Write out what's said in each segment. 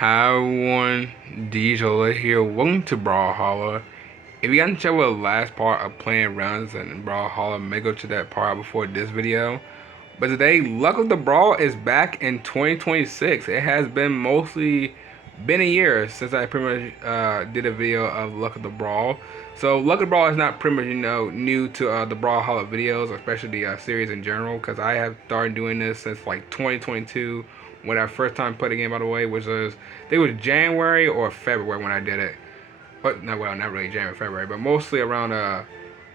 Hi everyone, DJ here. Welcome to Brawlhalla. If you got to check out the last part of playing rounds in Brawlhalla, may go to that part before this video. But today, Luck of the Brawl is back in 2026. It has been mostly been a year since I pretty much did a video of Luck of the Brawl. So Luck of the Brawl is not pretty much new to the Brawlhalla videos, especially the series in general, because I have started doing this since like 2022 when I first time put the game out of the way, which was I think it was January or February when I did it. But not really January, February, but mostly around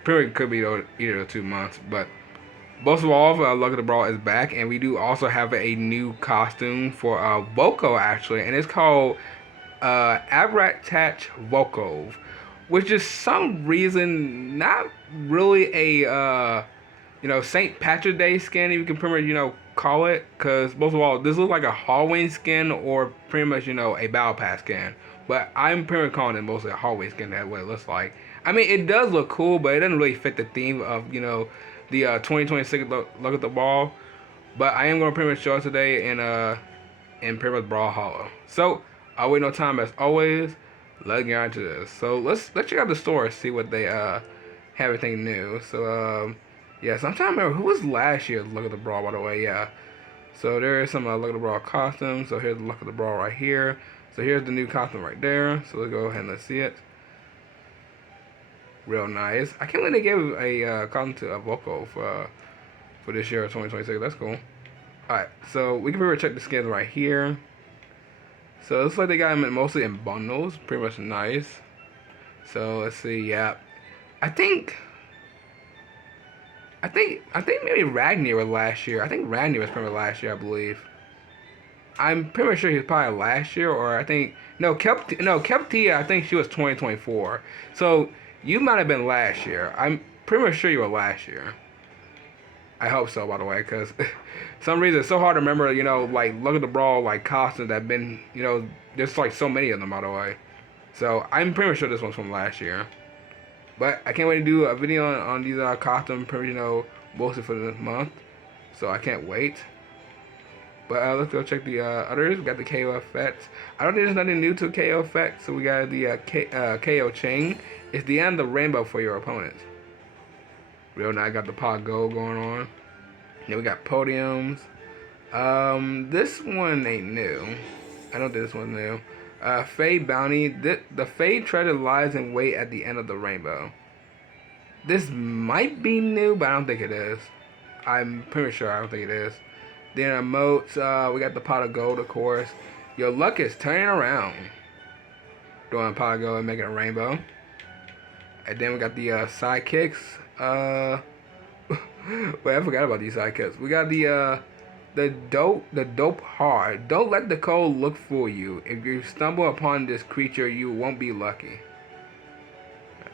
pretty much could be either of the 2 months, but. Most of all, Luck of the Brawl is back, and we do also have a new costume for Volkov, actually, and it's called Abhartach Volkov, which is some reason not really a St. Patrick's Day skin, if you can pretty much call it, because most of all, this looks like a Halloween skin or pretty much a Battle Pass skin, but I'm pretty much calling it mostly a Halloween skin. That's what it looks like. I mean, it does look cool, but it doesn't really fit the theme of the 2026 Luck at the Ball. But I am going to pretty much show it today in pretty much Brawlhalla. So I'll wait no time as always. Let's get into this. So let's check out the store and see what they have anything new. So yeah, so I'm trying to remember who was last year's Luck at the Brawl, by the way. Yeah. So there is some Luck at the Brawl costumes. So here's the Luck at the Brawl right here. So here's the new costume right there. So let's go ahead and let's see it. Real nice. I can't believe they gave a costume to Volkov for this year, 2026. That's cool. Alright, so we can pretty much check the skins right here. So it looks like they got them mostly in bundles. Pretty much nice. So let's see. Yeah, I think maybe Ragnar was last year. I think Ragnar was pretty much last year, I believe. I'm pretty much sure he was probably last year, or I think Kelptia. I think she was 2024. So you might have been last year. I'm pretty much sure you were last year. I hope so, by the way, because some reason it's so hard to remember, like, Look at the Brawl, like, costumes that have been, there's, like, so many of them, by the way. So, I'm pretty much sure this one's from last year. But I can't wait to do a video on these costumes, mostly for this month. So, I can't wait. But let's go check the others. We got the KO effects. I don't think there's nothing new to KO effects. So, we got the KO chain. It's the end of rainbow for your opponents. Real nice. Got the pot gold going on. Then we got podiums. This one ain't new. I don't think this one's new. Fade bounty. The fade treasure lies in wait at the end of the rainbow. This might be new, but I don't think it is. I'm pretty sure I don't think it is. Then emotes. We got the pot of gold, of course. Your luck is turning around. Doing pot of gold and making a rainbow. And then we got the sidekicks. Wait, I forgot about these sidekicks. We got the dope hard. Don't let the cold look for you. If you stumble upon this creature, you won't be lucky.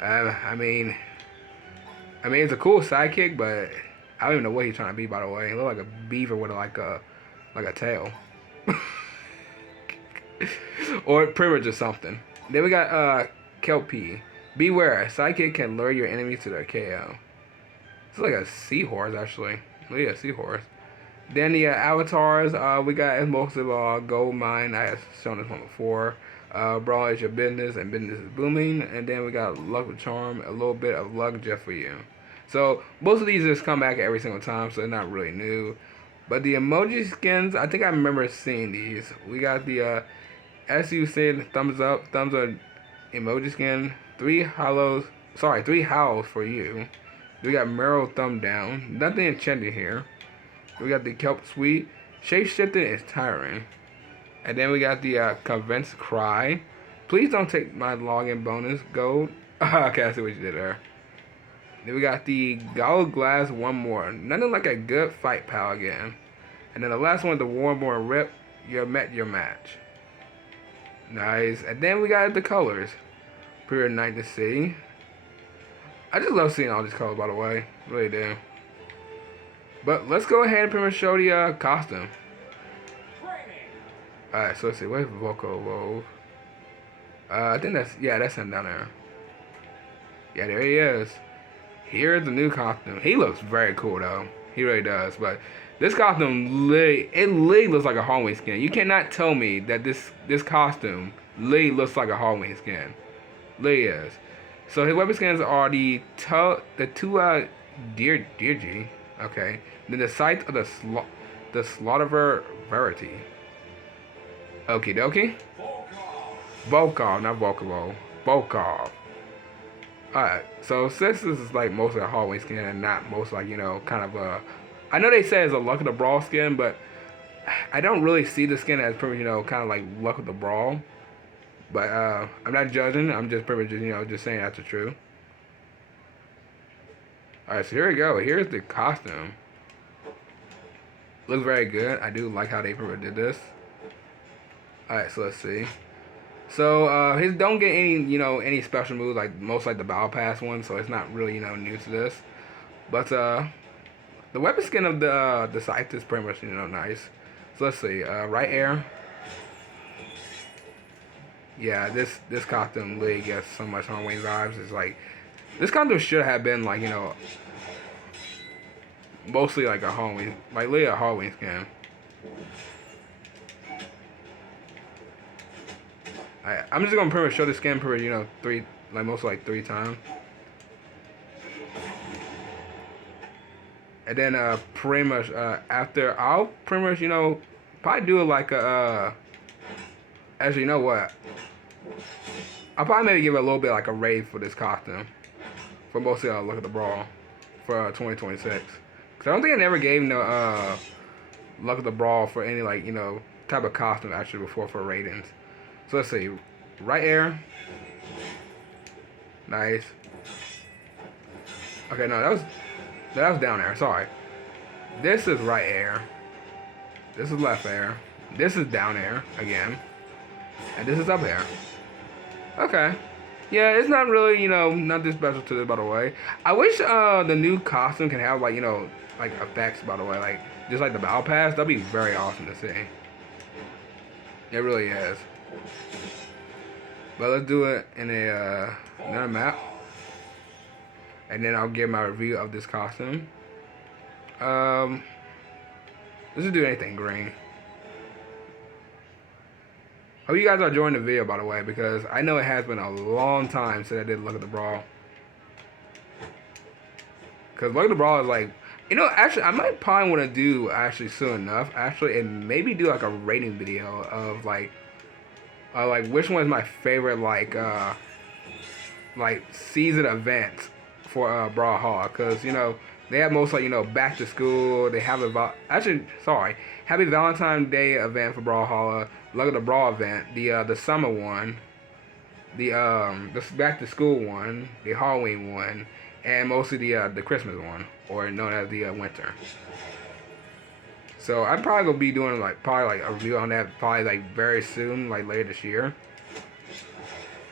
I mean, it's a cool sidekick, but I don't even know what he's trying to be. By the way, he looks like a beaver with like a tail, or pretty much just something. Then we got Kelpie. Beware, a sidekick can lure your enemies to their KO. It's like a seahorse, actually. Oh, yeah, seahorse. Then the avatars, we got mostly gold mine. I have shown this one before. Brawl is your business, and business is booming. And then we got luck with charm, a little bit of luck just for you. So most of these just come back every single time, so they're not really new. But the emoji skins, I think I remember seeing these. We got the as you said, thumbs up emoji skin. 3 howls for you. We got Merrill thumb down. Nothing enchanted here. We got the Kelp Sweet. Shape shifting is tiring. And then we got the Convince Cry. Please don't take my login bonus gold. Okay, I see what you did there. Then we got the Gold Glass one more. Nothing like a good fight pal again. And then the last one, the Warborn Rip. You met your match. Nice. And then we got the colors. Pretty nice to see. I just love seeing all these colors, by the way. Really do. But let's go ahead and pretty much show the costume. Alright, so let's see. Where's Volkov? I think that's him down there. Yeah, there he is. Here's the new costume. He looks very cool, though. He really does. But This costume literally looks like a Halloween skin. You cannot tell me that this costume literally looks like a Halloween skin. Literally is. So his weapon skins are the two Dear G. Okay. Then the sight of the Slaughter Verity. Okie dokie. Volkov, not Volkov. Volkov. Alright, so since this is like mostly a Halloween skin and not most like, you know, kind of a... I know they say it's a Luck of the Brawl skin, but I don't really see the skin as pretty, you know, kind of like Luck of the Brawl. But I'm not judging, I'm just pretty much, you know, just saying that's the truth. Alright, so here we go. Here's the costume. Looks very good. I do like how they pretty much did this. Alright, so let's see. So his don't get any, you know, any special moves like most like the Battle Pass one, so it's not really, you know, new to this. But the weapon skin of the scythe is pretty much, you know, nice. So let's see. Right air. Yeah, this costume really gets so much Halloween vibes. It's like this costume should have been like, you know, mostly like a Halloween, like literally a Halloween skin. I'm just gonna pretty much show the skin per, you know, three times. And then pretty much after, I'll pretty much, you know, probably do it like a actually, you know what, I'll probably maybe give it a little bit like a raid for this costume for mostly Look at the Brawl for 2026, because I don't think I never gave no Look at the Brawl for any like, you know, type of costume actually before for ratings. So let's see, right air, nice. Okay, no, that was down air. Sorry, this is right air. This is left air. This is down air again, and this is up air. Okay, yeah, it's not really, you know, nothing special to this, by the way. I wish the new costume can have like, you know, like effects, by the way, like just like the Battle Pass. That'd be very awesome to see. It really is. But let's do it in a another map, and then I'll give my review of this costume. Let's just do anything green. Hope you guys are enjoying the video, by the way, because I know it has been a long time since I did Look at the Brawl. Because Look at the Brawl is like, you know, actually, I might probably want to do actually soon enough, actually, and maybe do like a rating video of like which one is my favorite like season events for Brawlhalla, because you know they have most like, you know, back to school. They have Happy Valentine's Day event for Brawlhalla, Look at the Brawl event, the summer one, the back to school one, the Halloween one, and mostly the Christmas one, or known as the winter. So I'm probably gonna be doing like a review on that probably like very soon, like later this year.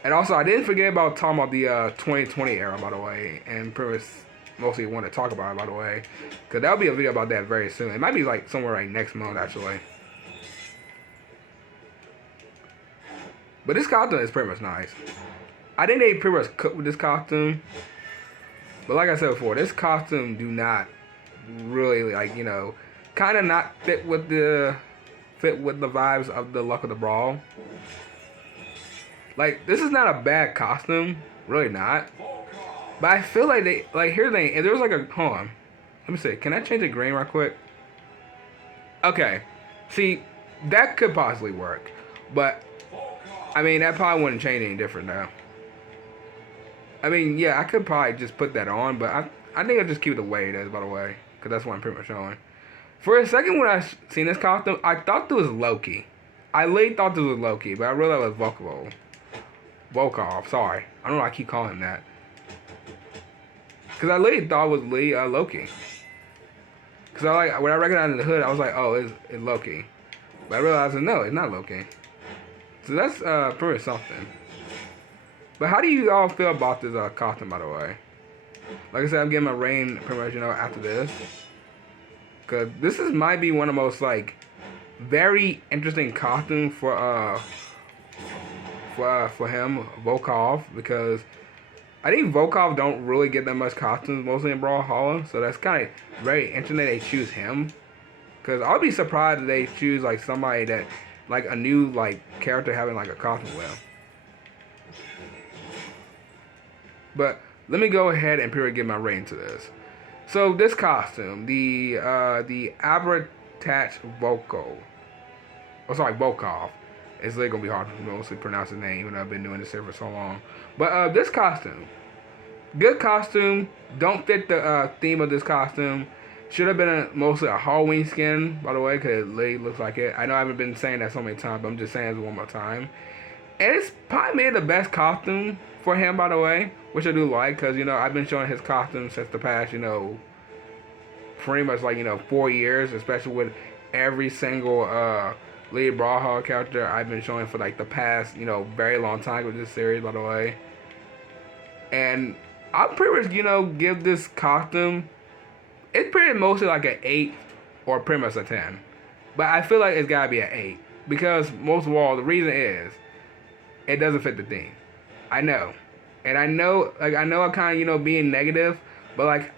And also, I didn't forget about talking about the 2020 era, by the way, and pretty much mostly want to talk about it, by the way, because that'll be a video about that very soon. It might be like somewhere like next month, actually. But this costume is pretty much nice. I think they pretty much cooked with this costume. But like I said before, this costume do not really, like, you know, kind of not fit with the vibes of the Luck of the Brawl. Like, this is not a bad costume, really not. But I feel like they, like, here's the thing, if there was like a, hold on, let me see, can I change the green right quick? Okay, see, that could possibly work, but, I mean, that probably wouldn't change any different though. I mean, yeah, I could probably just put that on, but I think I'll just keep it the way it is, by the way, because that's what I'm pretty much showing. For a second when I seen this costume, I thought this was Loki. I literally thought this was Loki, but I realized it was Volkov, sorry. I don't know why I keep calling him that. Because I literally thought it was Loki. Because when I recognized the hood, I was like, oh, it's Loki. But I realized, no, it's not Loki. So that's pretty something. But how do you all feel about this costume, by the way? Like I said, I'm getting my rain pretty much, you know, after this. Because this might be one of the most, like, very interesting costumes for him, Volkov, because I think Volkov don't really get that much costumes mostly in Brawlhalla, so that's kind of very interesting that they choose him. Because I'll be surprised if they choose like somebody that like a new like character having like a costume with. But let me go ahead and period get my rating to this. So this costume, the Abhartach Volkov. It's really gonna be hard to mostly pronounce his name, and I've been doing this here for so long. But this costume, good costume. Don't fit the theme of this costume. Should have been mostly a Halloween skin, by the way, because it literally looks like it. I know I haven't been saying that so many times, but I'm just saying it one more time. And it's probably made the best costume for him, by the way, which I do like, because, you know, I've been showing his costume since the past, you know, pretty much like, you know, 4 years, especially with every single lead Brawlhalla character I've been showing for like the past, you know, very long time with this series, by the way. And I'll pretty much, you know, give this costume, it's pretty mostly like an 8 or pretty much a 10. But I feel like it's gotta be an 8. Because most of all, the reason is, it doesn't fit the theme. I know. And I know, like, I know I'm kind of, you know, being negative, but like,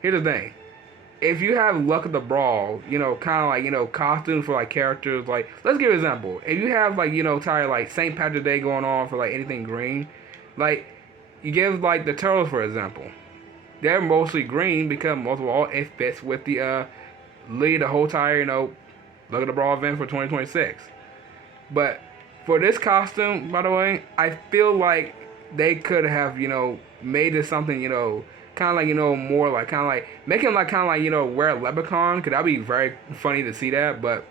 here's the thing. If you have Luck of the Brawl, you know, kind of like, you know, costumes for like characters, like, let's give an example. If you have like, you know, like St. Patrick's Day going on for like anything green, like, you give like the Turtles for example. They're mostly green because most of all it fits with the lead the whole entire, you know, Luck of the Brawl event for 2026. But for this costume, by the way, I feel like they could have, you know, made it something, you know, kind of like, you know, more like, kind of like, make him like, kind of like, you know, wear a leprechaun, because that'd be very funny to see that, but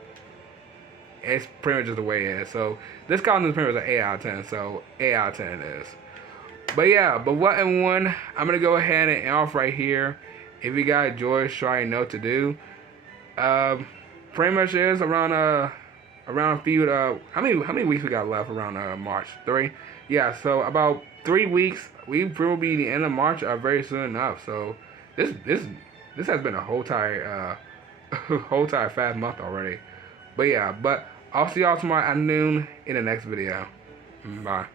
it's pretty much just the way it is. So, this costume is pretty much an 8 out of 10, so 8 out of 10 it is. But yeah, but what and one, I'm going to go ahead and end off right here. If you guys enjoyed, sure you know what to do. Pretty much is around a few, how many weeks we got left around March? 3? Yeah, so about 3 weeks. We will be the end of March very soon enough. So this has been a whole entire fast month already. But yeah, but I'll see y'all tomorrow at noon in the next video. Bye.